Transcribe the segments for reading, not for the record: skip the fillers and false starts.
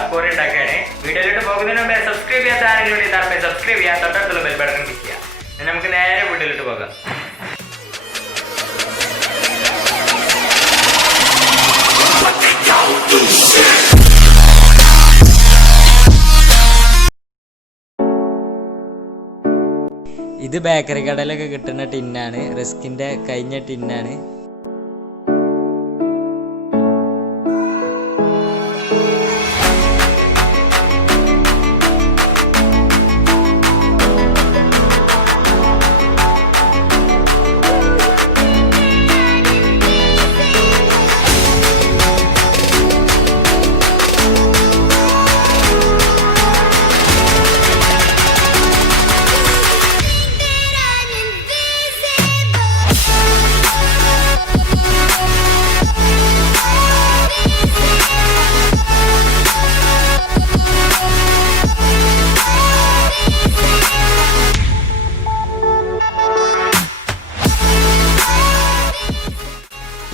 aquarium ഉണ്ടാക്കുകയാണ്. വീഡിയോയിലോട്ട് പോകുന്നതിന് മുമ്പ് സബ്സ്ക്രൈബ് ചെയ്യാത്തവരാണെങ്കിൽ ഇതാ സബ്സ്ക്രൈബ് ചെയ്യാൻ തൊട്ടടുത്തുള്ള ബെൽ ബട്ടൺ ക്ലിക്ക് ചെയ്യാം. നമുക്ക് നേരെ വീഡിയോയിലോട്ട് പോകാം. ഇത് ബേക്കറി കടയിലൊക്കെ കിട്ടുന്ന ടിന്നാണ്. റിസ്കിൻ്റെ കഴിഞ്ഞ ടിന്നാണ്.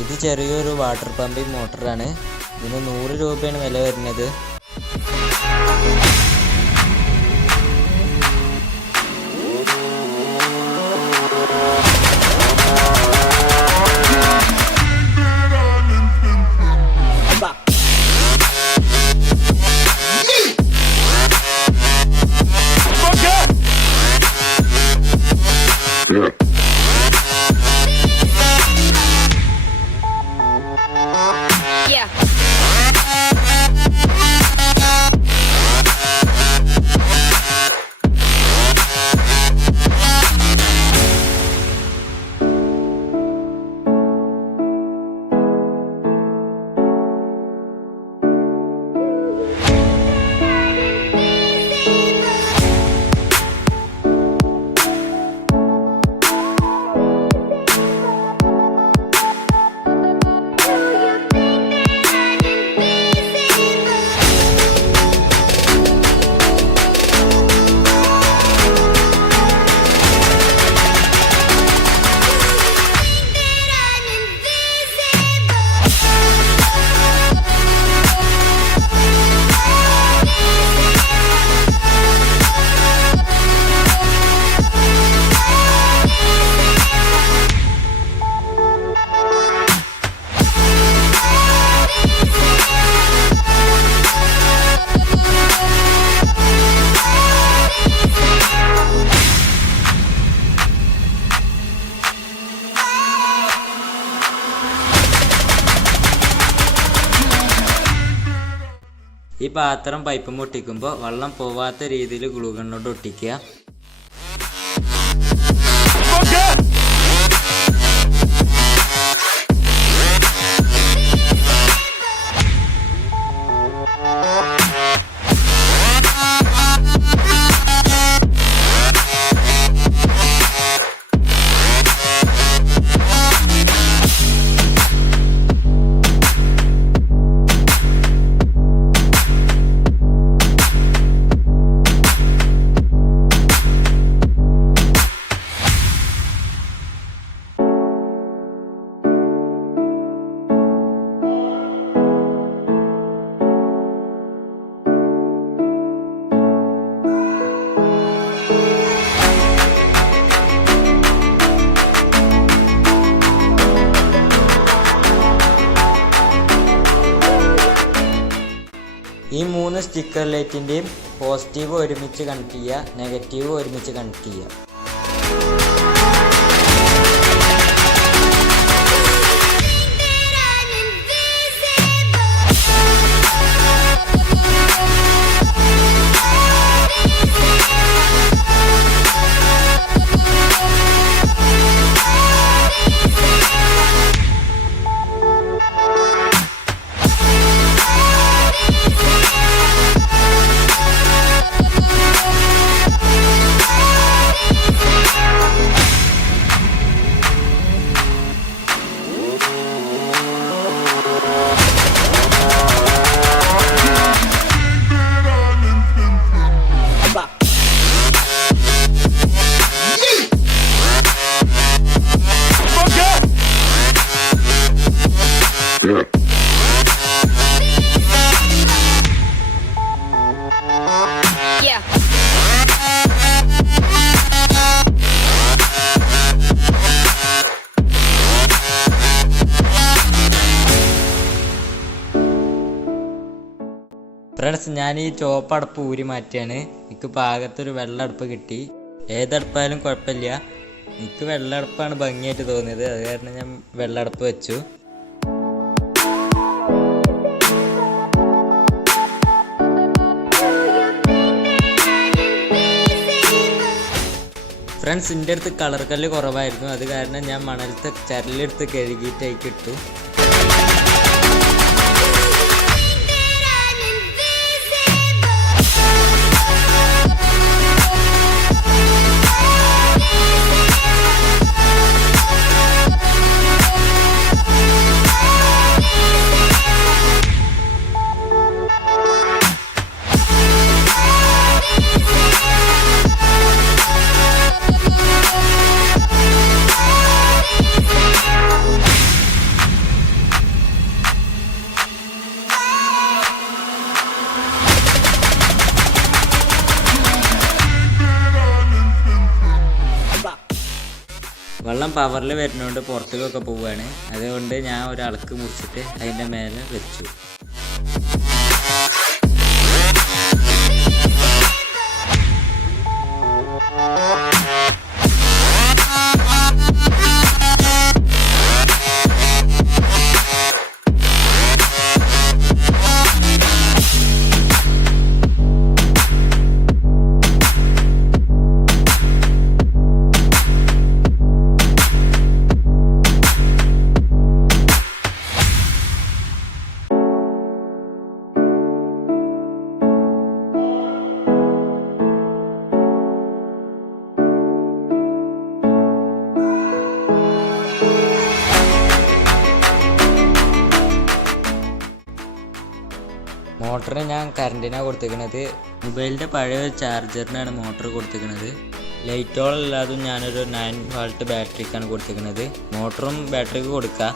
ഇത് ചെറിയൊരു വാട്ടർ പമ്പിംഗ് മോട്ടറാണ്. ഇതിന് 100 രൂപയാണ് വില വരുന്നത്. ഈ പാത്രം പൈപ്പ് ഒട്ടിക്കുമ്പോൾ വെള്ളം പോവാത്ത രീതിയിൽ ഗ്ലൂ ഗണ്ണോട് ഒട്ടിക്കുക. ഈ 3 സ്റ്റിക്കർ ലൈറ്റിൻ്റെയും പോസിറ്റീവ് ഒരുമിച്ച് കണക്ട് ചെയ്യുക, നെഗറ്റീവ് ഒരുമിച്ച് കണക്ട് ചെയ്യുക. ഫ്രണ്ട്സ്, ഞാൻ ഈ ചുവപ്പടപ്പ് ഊരി മാറ്റിയാണ്. എനിക്ക് പാകത്തൊരു വെള്ള അടുപ്പ് കിട്ടി. ഏതടുപ്പായാലും കുഴപ്പമില്ല, എനിക്ക് വെള്ള അടുപ്പാണ് ഭംഗിയായിട്ട് തോന്നിയത്. അത് കാരണം ഞാൻ വെള്ള അടുപ്പ് വെച്ചു. ഫ്രണ്ട്സ്, എൻ്റെ അടുത്ത് കളർ കല്ല് കുറവായിരുന്നു. അത് കാരണം ഞാൻ മണലത്തെ ചരലെടുത്ത് കഴുകിയിട്ടേക്ക് ഇട്ടു. വെള്ളം പവറിൽ വരുന്നതുകൊണ്ട് പുറത്തേക്കൊക്കെ പോവുകയാണ്. അതുകൊണ്ട് ഞാൻ ഒരളക്ക് മുറിച്ചിട്ട് അതിൻ്റെ മേലെ വെച്ചു. മോട്ടറിന് ഞാൻ കറണ്ടിനാണ് കൊടുത്തിരിക്കുന്നത്. മൊബൈലിൻ്റെ പഴയ ചാർജറിനാണ് മോട്ടർ കൊടുത്തിരിക്കുന്നത്. ലൈറ്റോളല്ലാതും ഞാനൊരു 9 വോൾട്ട് ബാറ്ററിക്കാണ് കൊടുത്തിരിക്കുന്നത്. മോട്ടറും ബാറ്ററിക്ക് കൊടുക്കുക.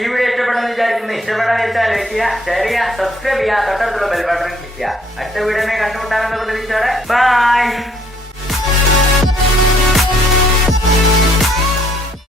ഈ വീഡിയോ ഇഷ്ടപ്പെടുന്ന വിചാരിക്കുന്നു. ഇഷ്ടപ്പെടാൻ വെച്ചാൽ ലൈക്ക് ചെയ്യുക, ഷെയർ ചെയ്യുക, സബ്സ്ക്രൈബ് ചെയ്യുക, തൊട്ടടുത്തുള്ള ബെൽ ബട്ടൺ ക്ലിക്ക് ചെയ്യുക. അടുത്ത വീഡിയോ കണ്ടുമുട്ടാമെന്ന പ്രതീക്ഷയോടെ ബൈ.